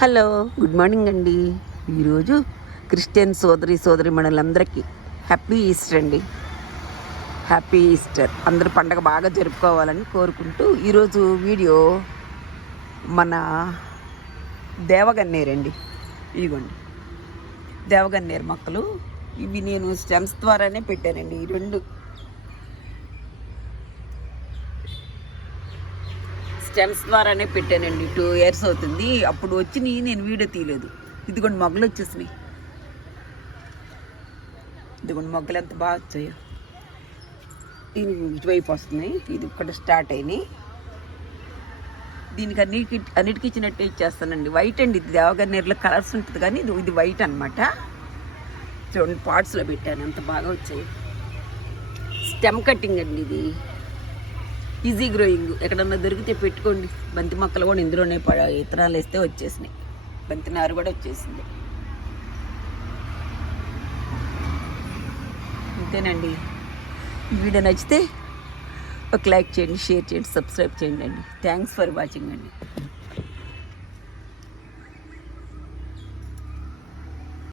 Hello, good morning అండి. ఈరోజు Christian సోదరి మనులందరికీ హ్యాపీ ఈస్టర్ అండి. Happy Easter. అందరూ పండగ బాగా జరుపుకోవాలని కోరుకుంటూ ఈరోజు వీడియో మన దేవగన్నేరండి. ఇదిగోండి దేవగన్నేరు మొక్కలు. ఇవి నేను స్టెమ్స్ ద్వారానే పెట్టానండి. ఈ రెండు స్టెమ్స్ ద్వారానే పెట్టానండి. 2 years అవుతుంది. అప్పుడు వచ్చినాయి, నేను వీడియో తీయలేదు. ఇదిగోండి మొగ్గలు వచ్చేసినాయి. ఇదిగోండి మొగ్గలు ఎంత బాగా వచ్చాయో. దీనికి ఇటువైపు వస్తున్నాయి. ఇది ఇక్కడ స్టార్ట్ అయినాయి. దీనికి అన్నిటికీ ఇచ్చినట్టే ఇచ్చేస్తానండి. వైట్ అండి, ఇది దేవగన్నేరులో కలర్స్ ఉంటుంది కానీ ఇది వైట్ అనమాట. చూడండి పాట్స్లో పెట్టాను, ఎంత బాగా వచ్చాయి. స్టెమ్ కటింగ్ అండి ఇది. Easy growing. ఎక్కడన్నా దొరికితే పెట్టుకోండి. బంతి మొక్కలు కూడా ఇందులోనే ఇత్తనాలు వేస్తే వచ్చేసినాయి. బంతి నారు కూడా వచ్చేసింది. అంతేనండి. ఈ వీడియో నచ్చితే ఒక లైక్ చేయండి, షేర్ చేయండి, సబ్స్క్రైబ్ చేయండి అండి. థ్యాంక్స్ ఫర్ వాచింగ్ అండి.